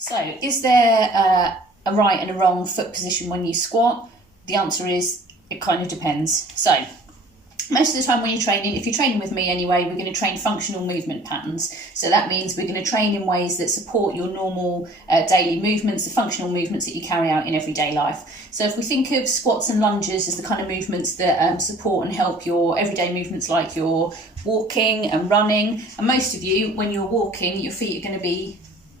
So, is there a right and a wrong foot position when you squat? The answer is it kind of depends. So, most of the time when you're training, if you're training with me anyway, we're going to train functional movement patterns. So that means we're going to train in ways that support your normal daily movements, the functional movements that you carry out in everyday life. So if we think of squats and lunges as the kind of movements that support and help your everyday movements, like your walking and running, and most of you, when you're walking, your feet are going to be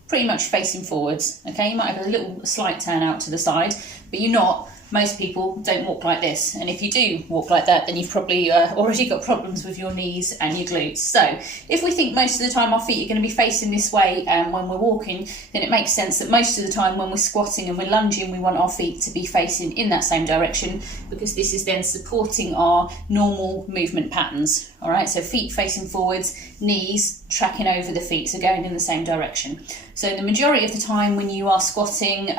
pretty much facing forwards. Okay, you might have a little slight turn out to the side, but you're not. Most people don't walk like this, and if you do walk like that, then you've probably already got problems with your knees and your glutes. So if we think most of the time our feet are going to be facing this way when we're walking, then it makes sense that most of the time when we're squatting and we're lunging, we want our feet to be facing in that same direction, because this is then supporting our normal movement patterns. All right, so feet facing forwards, knees tracking over the feet, so going in the same direction. So the majority of the time when you are squatting,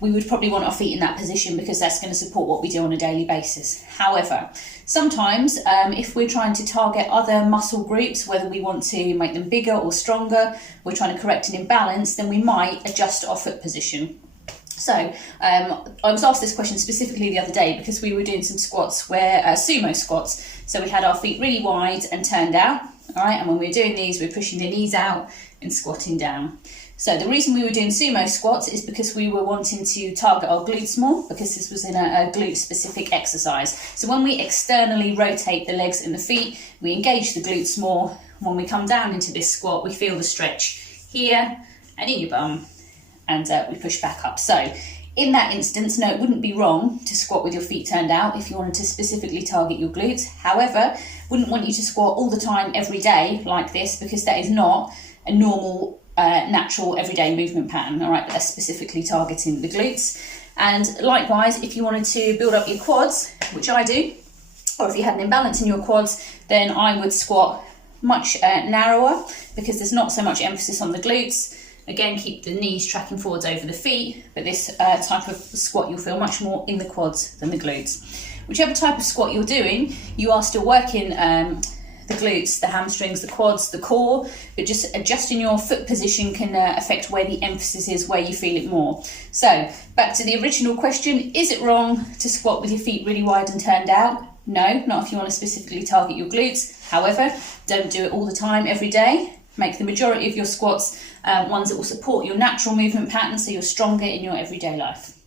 we would probably want our feet in that position, because that's going to support what we do on a daily basis. However, sometimes if we're trying to target other muscle groups, whether we want to make them bigger or stronger, we're trying to correct an imbalance, then we might adjust our foot position. So I was asked this question specifically the other day because we were doing some squats where sumo squats. So we had our feet really wide and turned out, all right, and when we were doing these, we're pushing the knees out and squatting down. So the reason we were doing sumo squats is because we were wanting to target our glutes more, because this was in a glute specific exercise. So when we externally rotate the legs and the feet, we engage the glutes more. When we come down into this squat, we feel the stretch here and in your bum, and we push back up. So in that instance, no, it wouldn't be wrong to squat with your feet turned out if you wanted to specifically target your glutes. However, wouldn't want you to squat all the time every day like this, because that is not a normal natural everyday movement pattern, all right, but that's specifically targeting the glutes. And likewise, if you wanted to build up your quads, which I do, or if you had an imbalance in your quads, then I would squat much narrower, because there's not so much emphasis on the glutes. Again, keep the knees tracking forwards over the feet, but this type of squat you'll feel much more in the quads than the glutes. Whichever type of squat you're doing, you are still working the glutes, the hamstrings, the quads, the core, but just adjusting your foot position can affect where the emphasis is, where you feel it more. So back to the original question, is it wrong to squat with your feet really wide and turned out? No, not if you want to specifically target your glutes. However, don't do it all the time, every day. Make the majority of your squats ones that will support your natural movement pattern, so you're stronger in your everyday life.